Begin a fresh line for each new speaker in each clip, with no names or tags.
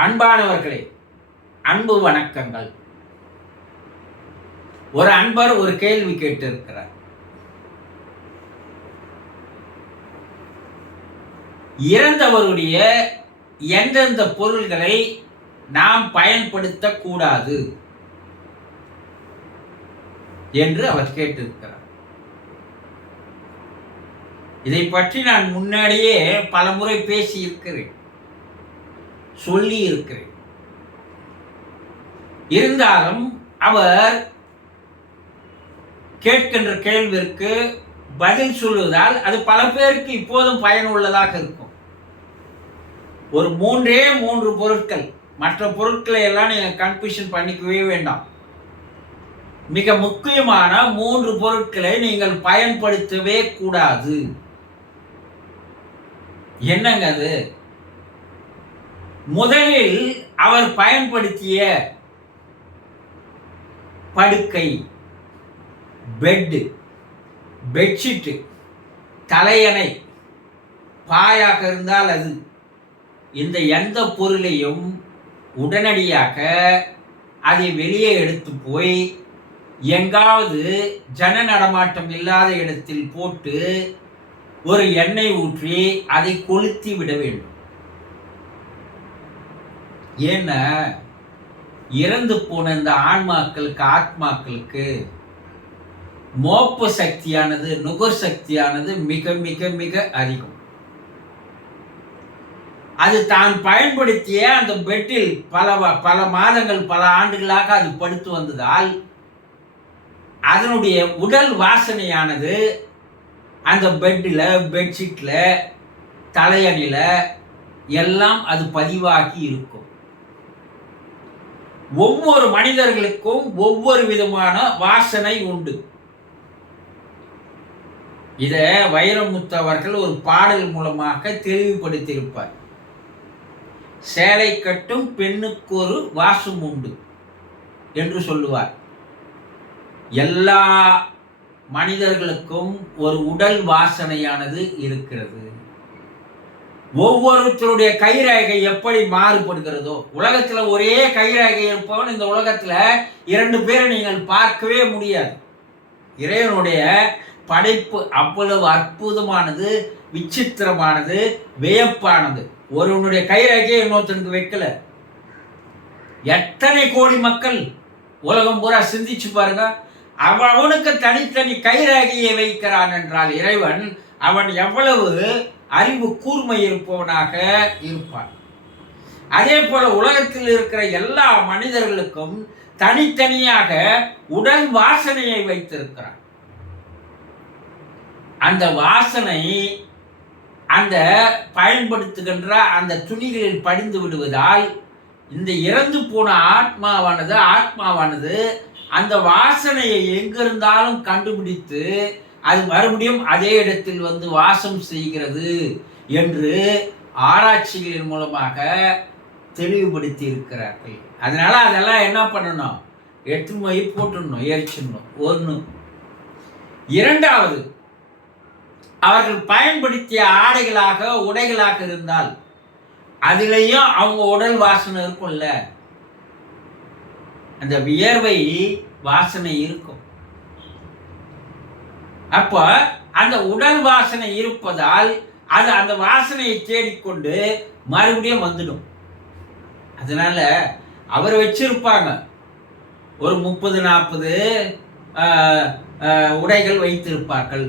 அன்பானவர்களே அன்பு வணக்கங்கள். ஒரு அன்பர் ஒரு கேள்வி கேட்டிருக்கிறார். இறந்தவருடைய எந்தெந்த பொருள்களை நாம் பயன்படுத்தக்கூடாது என்று அவர் கேட்டிருக்கிறார். இதை பற்றி நான் முன்னாடியே பல முறை சொல்லி இருக்கிறேன் இருந்தாலும் அவர் கேட்கின்ற கேள்விற்கு பதில் சொல்லுவதால் அது பல பேருக்கு இப்போதும் பயனுள்ளதாக இருக்கும். ஒரு மூன்றே மூன்று பொருட்கள் மற்ற பொருட்களை எல்லாம் நீங்கள் கன்ஃபியூஷன் பண்ணிக்கவே வேண்டாம். மிக முக்கியமான மூன்று பொருட்களை நீங்கள் பயன்படுத்தவே கூடாது. என்னங்க அது? முதலில் அவர் பயன்படுத்திய படுக்கை பெட்டு பெட்ஷீட்டு தலையணை பாயாக இருந்தால் அது. இந்த எந்த பொருளையும் உடனடியாக அதை வெளியே எடுத்து போய் எங்காவது ஜன நடமாட்டம் இல்லாத இடத்தில் போட்டு ஒரு எண்ணெய் ஊற்றி அதை கொளுத்தி விட வேண்டும். ஏன்னா இறந்து போன இந்த ஆன்மாக்களுக்கு ஆத்மாக்களுக்கு மோப்பு சக்தியானது நுகர் சக்தியானது மிக மிக மிக அதிகம். அது தான் பயன்படுத்திய அந்த பெட்டில் பல வ- பல மாதங்கள் பல ஆண்டுகளாக அது படுத்து வந்ததால் அதனுடைய உடல் வாசனையானது அந்த பெட்டில் பெட்ஷீட்டில் தலையணியில் எல்லாம் அது பதிவாகி இருக்கும். ஒவ்வொரு மனிதர்களுக்கும் ஒவ்வொரு விதமான வாசனை உண்டு. இத வைரமுத்து அவர்கள் ஒரு பாடல் மூலமாக தெளிவுபடுத்தியிருப்பார். சேலை கட்டும் பெண்ணுக்கு ஒரு வாசம் உண்டு என்று சொல்லுவார். எல்லா மனிதர்களுக்கும் ஒரு உடல் வாசனையானது இருக்கிறது. ஒவ்வொருத்தருடைய கைரேகை எப்படி மாறுபடுகிறதோ உலகத்துல ஒரே கைரேகை இருப்பவன் இந்த உலகத்துல இரண்டு பேரை நீங்கள் பார்க்கவே முடியாது. இறைவனுடைய படைப்பு அவ்வளவு அற்புதமானது விசித்திரமானது வியப்பானது. ஒருவனுடைய கைரேகையை இன்னொருத்தனுக்கு வைக்கல. எத்தனை கோடி மக்கள் உலகம் பூரா சிந்திச்சு பாருங்க. அவனுக்கு தனித்தனி கைரேகையை வைக்கிறான் என்றால் இறைவன் அவன் எவ்வளவு அறிவு கூர்மை இருப்பவனாக இருப்பான் அதே போல உலகத்தில் இருக்கிற எல்லா மனிதர்களுக்கும் தனித்தனியாக உடல் வாசனையை வைத்திருக்கிறான் அந்த வாசனை அந்த பயன்படுத்துகின்ற அந்த துணிகளில் படிந்து விடுவதால் இந்த இறந்து போன ஆத்மாவானது ஆத்மாவானது அந்த வாசனையை எங்கிருந்தாலும் கண்டுபிடித்து அது மறுபடியும் அதே இடத்தில் வந்து வாசம் செய்கிறது என்று ஆராய்ச்சிகளின் மூலமாக தெளிவுபடுத்தி இருக்கிறார்கள் அதனால அதெல்லாம் என்ன பண்ணணும்? எடுத்துன்னு போய் போட்டுடணும் எரிச்சிடணும். ஒன்று இரண்டாவது அவர்கள் பயன்படுத்திய ஆடைகளாக உடைகளாக இருந்தால் அதுலேயும் அவங்க உடல் வாசனை இருக்கும்ல. அந்த வியர்வை வாசனை இருக்கும். அப்ப அந்த உடல் வாசனை இருப்பதால் அது அந்த வாசனையை தேடிக்கொண்டு மறுபடியும் வந்துடும். அதனால அவர் வச்சிருப்பாங்க. ஒரு முப்பது நாற்பது உடைகள் வைத்திருப்பார்கள்.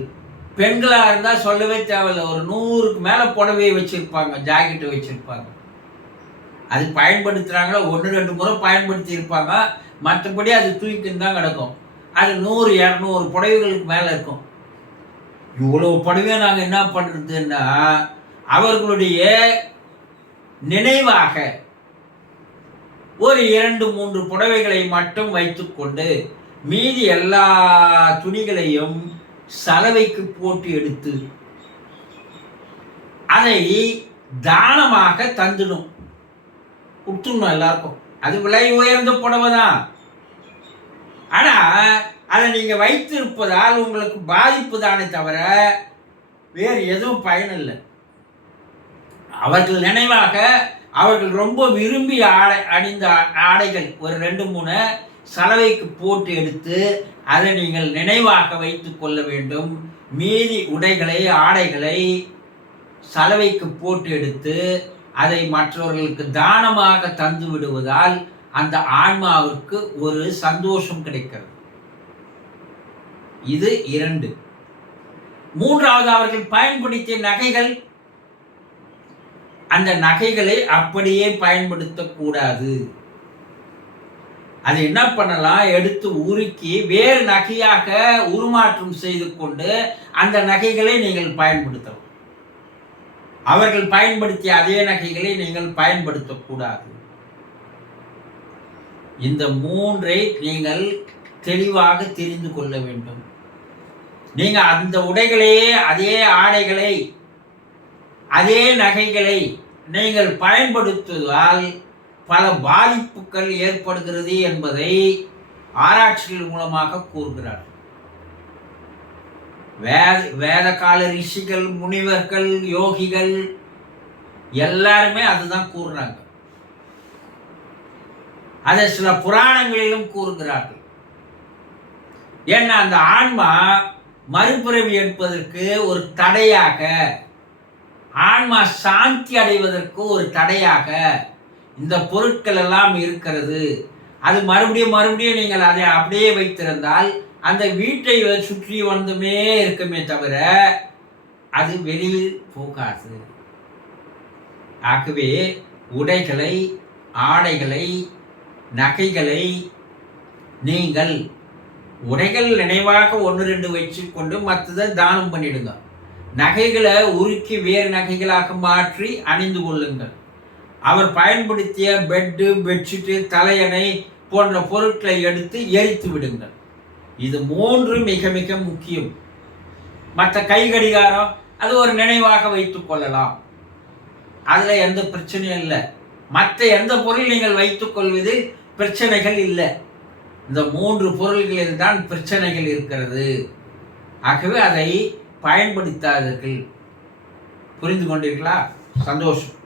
பெண்களாக இருந்தால் சொல்லவே தேவையில்லை. ஒரு நூறுக்கு மேலே புடவையை வச்சுருப்பாங்க ஜாக்கெட்டு வச்சுருப்பாங்க. அது பயன்படுத்துகிறாங்களோ ஒன்று ரெண்டு முறை பயன்படுத்தி இருப்பாங்க. மற்றபடி அது தூக்கின்னு தான் கிடக்கும். அது நூறு இரநூறு புடவைகளுக்கு மேலே இருக்கும். இவ்வளோ புடவையை நாங்கள் என்ன பண்ணுறதுன்னா அவர்களுடைய நினைவாக ஒரு இரண்டு மூன்று புடவைகளை மட்டும் வைத்துக்கொண்டு மீதி எல்லா துணிகளையும் சலவைக்கு போட்டு எடுத்து அதை தானமாக தந்துடும். கொடுத்துடணும் எல்லாருக்கும். அது விலை உயர்ந்த புடவை தான் ஆனால் அதை நீங்கள் வைத்திருப்பதால் உங்களுக்கு பாதிப்பு தானே தவிர வேறு எதுவும் பயன் இல்லை அவர்கள் நினைவாக அவர்கள் ரொம்ப விரும்பி ஆடை அணிந்த ஆடைகள் ஒரு ரெண்டு மூணு சலவைக்கு போட்டு எடுத்து அதை நீங்கள் நினைவாக வைத்து கொள்ள வேண்டும். மீதி உடைகளை ஆடைகளை சலவைக்கு போட்டு எடுத்து அதை மற்றவர்களுக்கு தானமாக தந்து விடுவதால் அந்த ஆன்மாவிற்கு ஒரு சந்தோஷம் கிடைக்கிறது. இது இரண்டு. மூன்றாவது அவர்கள் பயன்படுத்திய நகைகள். அந்த நகைகளை அப்படியே பயன்படுத்தக்கூடாது. அது என்ன பண்ணலாம்? எடுத்து உருக்கி வேறு நகையாக உருமாற்றம் செய்து கொண்டு அந்த நகைகளை நீங்கள் பயன்படுத்தலாம். அவர்கள் பயன்படுத்திய அதே நகைகளை நீங்கள் பயன்படுத்தக்கூடாது. இந்த மூன்றை நீங்கள் தெளிவாக தெரிந்து கொள்ள வேண்டும். நீங்கள் அந்த உடைகளையே அதே ஆடைகளை அதே நகைகளை நீங்கள் பயன்படுத்துவதால் பல பாதிப்புகள் ஏற்படுகிறது என்பதை ஆராய்ச்சிகள் மூலமாக கூறுகிறார் வேத வேத கால ரிஷிகள் முனிவர்கள் யோகிகள் எல்லாருமே அதுதான் கூறுறாங்க. அதை சில புராணங்களிலும் கூறுகிறார்கள். ஏன்னா அந்த ஆன்மா மறுபிறவி எடுப்பதற்கு ஒரு தடையாக ஆன்மா சாந்தி அடைவதற்கு ஒரு தடையாக இந்த பொருட்கள் எல்லாம் இருக்கிறது. அது மறுபடியும் மறுபடியும் நீங்கள் அதை அப்படியே வைத்திருந்தால் அந்த வீட்டை சுற்றி வந்துமே இருக்குமே தவிர அது வெளியில் போகாது. ஆகவே உடைகளை ஆடைகளை நகைகளை நீங்கள் உடைகள் நினைவாக ஒன்று ரெண்டு வச்சு கொண்டு மற்றதை தானம் பண்ணிடுங்க நகைகளை உருக்கி வேறு நகைகளாக மாற்றி அணிந்து கொள்ளுங்கள். அவர் பயன்படுத்திய பெட்டு பெட்ஷீட்டு தலையணை போன்ற பொருட்களை எடுத்து எரித்து விடுங்கள். இது மூன்று மிக மிக முக்கியம். மற்ற கை கடிகாரம் அது ஒரு நினைவாக வைத்துக் கொள்ளலாம். அதில் எந்த பிரச்சனையும் இல்லை. மற்ற எந்த பொருள் நீங்கள் வைத்துக்கொள்வது பிரச்சனைகள் இல்லை. இந்த மூன்று பொருள்களில் தான் பிரச்சனைகள் இருக்கிறது. ஆகவே அதை பயன்படுத்தாதீர்கள். புரிந்து கொண்டீர்களா? சந்தோஷம்.